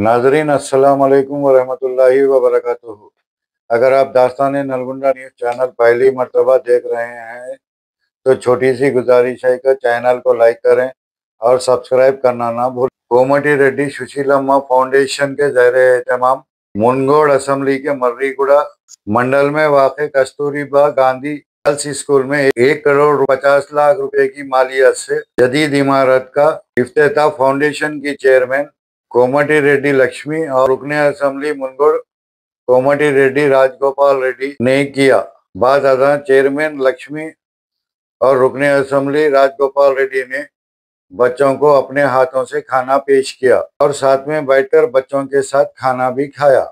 नाजरीन अस्सलाम वालेकुम व रहमतुल्लाहि व बरकातुहू। अगर आप दास्तान नलगुंडा न्यूज़ चैनल पहली मर्तबा देख रहे हैं तो छोटी सी गुजारिश है कि चैनल को लाइक करें और सब्सक्राइब करना ना भूलें। कोमटी रेड्डी सुशीलम्मा फाउंडेशन के ज़ेरे एहतमाम मुनगोड असेंबली के मर्रीगुड़ा मंडल में वाक़ कस्तूरबा गांधी गर्ल्स स्कूल में 1,50,00,000 रुपए की मालियत से जदीद इमारत का इफ्तिताह फाउंडेशन की चेयरमैन कोमटी रेड्डी लक्ष्मी और रुकने असेंबली मुनगोड कोमटी रेड्डी राजगोपाल रेड्डी ने किया। बाद अज़ां चेयरमैन लक्ष्मी और रुकने असेंबली राजगोपाल रेड्डी ने बच्चों को अपने हाथों से खाना पेश किया और साथ में बैठकर बच्चों के साथ खाना भी खाया।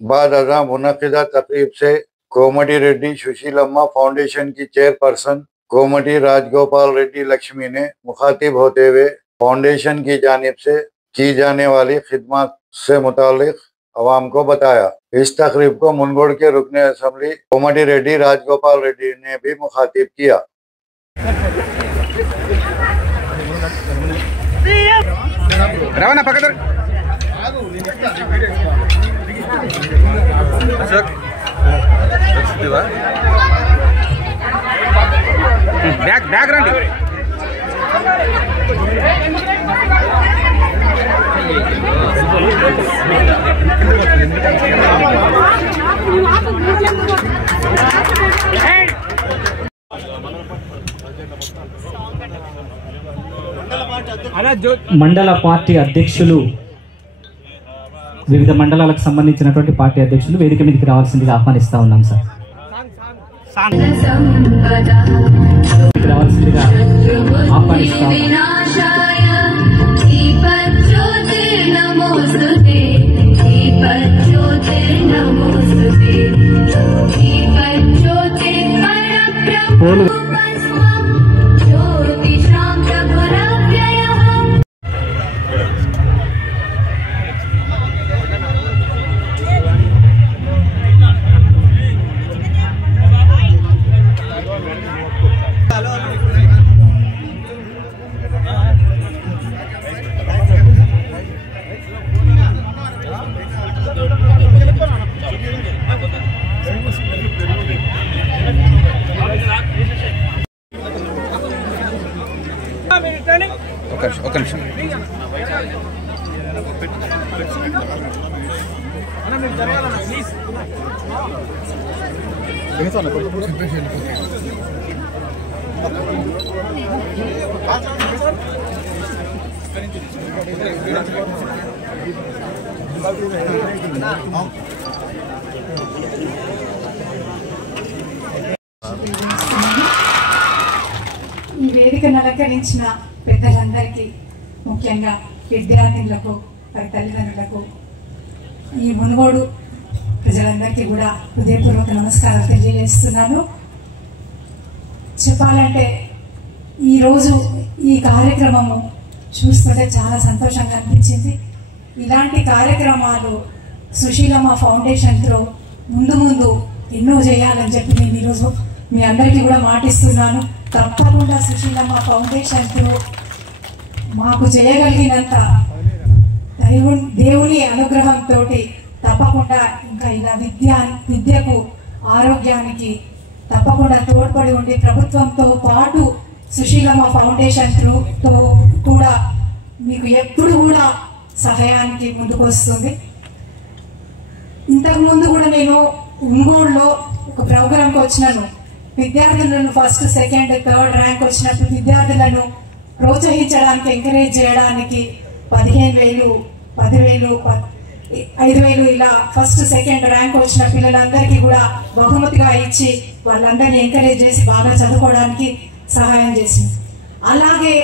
बाद अज़ां मुनक़िदा तक़रीब से कोमटी रेड्डी सुशीलम्मा फाउंडेशन की चेयरपर्सन कोमटी राजगोपाल रेड्डी लक्ष्मी ने मुखातिब होते हुए फाउंडेशन की जानिब से की जाने वाली खिदमत से मुतालिक अवाम को बताया। इस तकरीब को मुनगोड के रुकने असेंबली कोमटी रेड्डी राजगोपाल रेड्डी ने भी मुखातिब किया। बैग రండి మండల పార్టీ అధ్యక్షులు వివిధ మండలాలకు సంబంధించినటువంటి పార్టీ అధ్యక్షులు వేదిక మీదకి రావాల్సిందిగా ఆహ్వానిస్తా ఉన్నాం సార్. రావాల్సిందిగా ఆహ్వానిస్తా ఒక నిమిషం ఈ వేదికను అలంకరించిన పెద్దలందరికీ, ముఖ్యంగా విద్యార్థులకు, వారి తల్లిదండ్రులకు, ఈ మునుగోడు ప్రజలందరికీ కూడా హృదయపూర్వక నమస్కారాలు తెలియజేస్తున్నాను. చెప్పాలంటే ఈరోజు ఈ కార్యక్రమము చూస్తుంటే చాలా సంతోషంగా అనిపించింది. ఇలాంటి కార్యక్రమాలు సుశీలమ్మ ఫౌండేషన్తో ముందు ఎన్నో చేయాలని చెప్పి నేను ఈరోజు మీ అందరికీ కూడా మాటిస్తున్నాను. తప్పకుండా సుశీలమ్మ ఫౌండేషన్తో మాకు చేయగలిగినంత దేవుని అనుగ్రహంతో తప్పకుండా ఇంకా ఇలా విద్యకు, ఆరోగ్యానికి తప్పకుండా తోడ్పడి ఉండి ప్రభుత్వంతో పాటు సుశీలమ్మ ఫౌండేషన్తో కూడా మీకు ఎప్పుడు కూడా సహాయానికి ముందుకు వస్తుంది. ఇంతకుముందు కూడా నేను ఒంగోలులో ఒక ప్రోగ్రాంకి వచ్చినాను. విద్యార్థులను ఫస్ట్, సెకండ్, థర్డ్ ర్యాంక్ వచ్చినప్పుడు విద్యార్థులను ప్రోత్సహించడానికి, ఎంకరేజ్ చేయడానికి 15,000, 10,000, 5,000 ఇలా ఫస్ట్, సెకండ్ ర్యాంక్ వచ్చిన పిల్లలందరికీ కూడా బహుమతిగా ఇచ్చి వాళ్ళందరినీ ఎంకరేజ్ చేసి బాగా చదువుకోవడానికి సహాయం చేసింది. అలాగే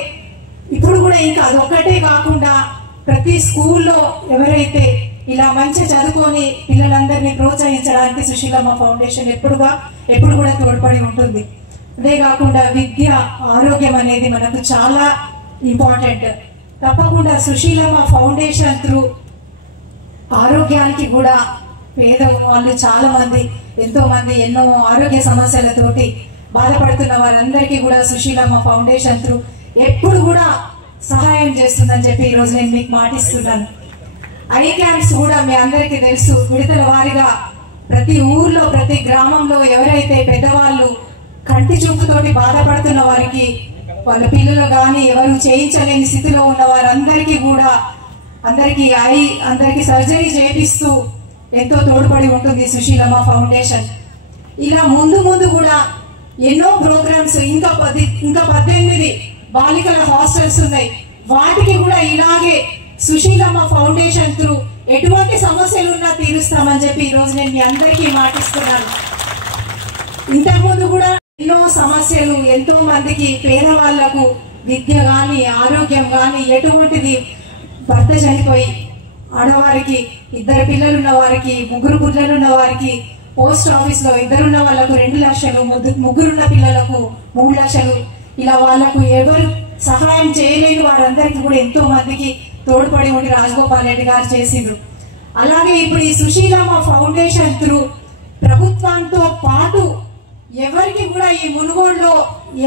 ఇప్పుడు కూడా ఇంకా అదొక్కటే కాకుండా ప్రతి స్కూల్లో ఎవరైతే ఇలా మంచి చదువుకొని పిల్లలందరినీ ప్రోత్సహించడానికి సుశీలమ్మ ఫౌండేషన్ ఎప్పుడు కూడా తోడ్పడి ఉంటుంది. అదే కాకుండా విద్య, ఆరోగ్యం అనేది మనకు చాలా ఇంపార్టెంట్. తప్పకుండా సుశీలమ్మ ఫౌండేషన్ త్రూ ఆరోగ్యానికి కూడా పేద వాళ్ళు చాలా మంది, ఎంతో మంది ఎన్నో ఆరోగ్య సమస్యలతోటి బాధపడుతున్న వారందరికీ కూడా సుశీలమ్మ ఫౌండేషన్ త్రూ ఎప్పుడు కూడా సహాయం చేస్తుందని చెప్పి ఈ రోజు నేను మీకు మాటిస్తున్నాను. ఐ క్యాంప్స్ కూడా మీ అందరికీ తెలుసు, విడతల వారీగా ప్రతి ఊర్లో ప్రతి గ్రామంలో ఎవరైతే పెద్దవాళ్ళు కంటి చూపుతోటి బాధపడుతున్న వారికి, వాళ్ళ పిల్లలు కానీ ఎవరు చేయించలేని స్థితిలో ఉన్న వారందరికీ కూడా అందరికి సర్జరీ చేపిస్తూ ఎంతో తోడ్పడి ఉంటుంది సుశీలమ్మ ఫౌండేషన్. ఇలా ముందు ముందు కూడా ఎన్నో ప్రోగ్రామ్స్, ఇంకా 18 బాలికల హాస్టల్స్ ఉన్నాయి, వాటికి కూడా ఇలాగే సుశీలమ్మ ఫౌండేషన్ త్రూ ఎటువంటి సమస్యలు ఉన్నా తీరుస్తామని చెప్పి ఈరోజు నేను మీ అందరికీ మాటిస్తున్నాను. ఇంతకుముందు కూడా ఎన్నో సమస్యలు, ఎంతో మందికి పేదవాళ్లకు విద్య కానీ ఆరోగ్యం కానీ ఎటువంటిది, భర్త చనిపోయి ఆడవారికి 2 పిల్లలున్న వారికి, 3 పిల్లలున్న వారికి పోస్ట్ ఆఫీస్ లో 2 ఉన్న వాళ్ళకు 2 లక్షలు, 3 ఉన్న పిల్లలకు 3 లక్షలు, ఇలా వాళ్లకు ఎవరు సహాయం చేయలేని వారందరికీ కూడా ఎంతో మందికి తోడ్పడి ఉండి రాజగోపాల్ రెడ్డి గారు చేసిండ్రు. అలాగే ఇప్పుడు ఈ సుశీలమ్మ ఫౌండేషన్ త్రూ ప్రభుత్వంతో పాటు ఎవరికి కూడా ఈ మునుగోడులో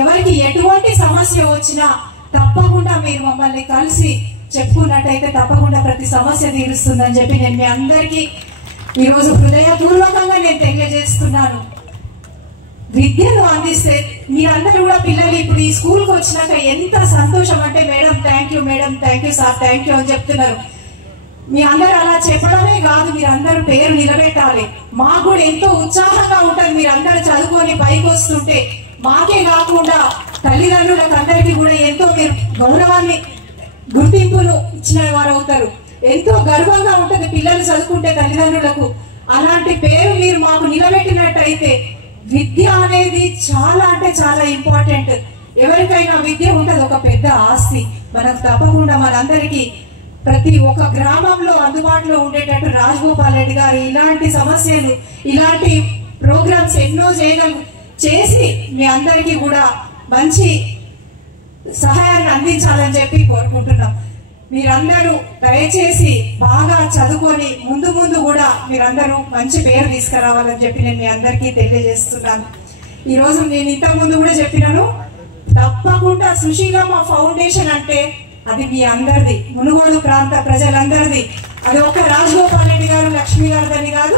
ఎవరికి ఎటువంటి సమస్య వచ్చినా తప్పకుండా మీరు మమ్మల్ని కలిసి చెప్పుకున్నట్టయితే తప్పకుండా ప్రతి సమస్య తీరుస్తుందని చెప్పి నేను మీ అందరికీ ఈరోజు హృదయపూర్వకంగా నేను తెలియజేస్తున్నాను. విద్యను అందిస్తే మీరందరూ కూడా పిల్లలు ఇప్పుడు ఈ స్కూల్కి వచ్చినాక ఎంత సంతోషం అంటే, madam thank you, madam thank you, sir thank you అని చెప్తున్నారు. మీ అందరూ అలా చెప్పడమే కాదు, మీరందరూ పేరు నిలబెట్టాలి. మాకు కూడా ఎంతో ఉత్సాహంగా ఉంటుంది. మీరందరూ చదువుకొని పైకి వస్తుంటే మాకే కాకుండా తల్లిదండ్రులకు అందరికీ కూడా ఎంతో మీరు గౌరవాన్ని, గుర్తింపును ఇచ్చిన వారు అవుతారు. ఎంతో గర్వంగా ఉంటుంది పిల్లలు చదువుకుంటే తల్లిదండ్రులకు. అలాంటి పేరు మీరు మాకు నిలబెట్టినట్టయితే, విద్య అనేది చాలా అంటే చాలా ఇంపార్టెంట్. ఎవరికైనా విద్య ఉంటుంది, ఒక పెద్ద ఆస్తి. మనకు తప్పకుండా మనందరికీ ప్రతి ఒక్క గ్రామంలో అందుబాటులో ఉండేటట్టు రాజగోపాల్ రెడ్డి గారు ఇలాంటి సమస్యలు, ఇలాంటి ప్రోగ్రామ్స్ ఎన్నో చేసి మీ అందరికీ కూడా మంచి సహాయాన్ని అందించాలని చెప్పి కోరుకుంటున్నాం. మీరందరూ దయచేసి బాగా చదువుకొని ముందు ముందు కూడా మీరందరూ మంచి పేరు తీసుకురావాలని చెప్పి నేను మీ అందరికీ తెలియజేస్తున్నాను. ఈరోజు నేను ఇంతకు ముందు కూడా చెప్పినాను, తప్పకుండా సుశీలమ్మ ఫౌండేషన్ అంటే అది మీ అందరిది, మునుగోడు ప్రాంత ప్రజలందరిది. అది ఒక్క రాజగోపాల్ రెడ్డి గారు, లక్ష్మి గారిదని కాదు,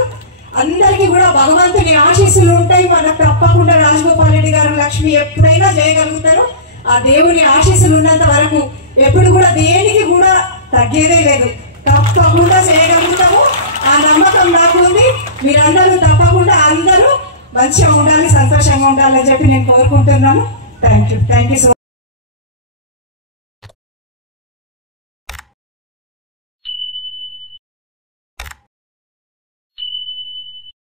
అందరికీ కూడా భగవంతుని ఆశీస్సులు ఉంటాయి. మనకు తప్పకుండా రాజగోపాల్ రెడ్డి గారు, లక్ష్మి ఎప్పుడైనా చేయగలుగుతారు. ఆ దేవుని ఆశీస్సులు ఉన్నంత వరకు ఎప్పుడు కూడా దేనికి కూడా తగ్గేదే లేదు, తప్పకుండా చేయగలుగుతాము. ఆ నమ్మకం నాకు ఉంది. మీరందరూ తప్పకుండా అందరూ మంచిగా ఉండాలి, సంతోషంగా ఉండాలని చెప్పి నేను కోరుకుంటున్నాను. Thank you so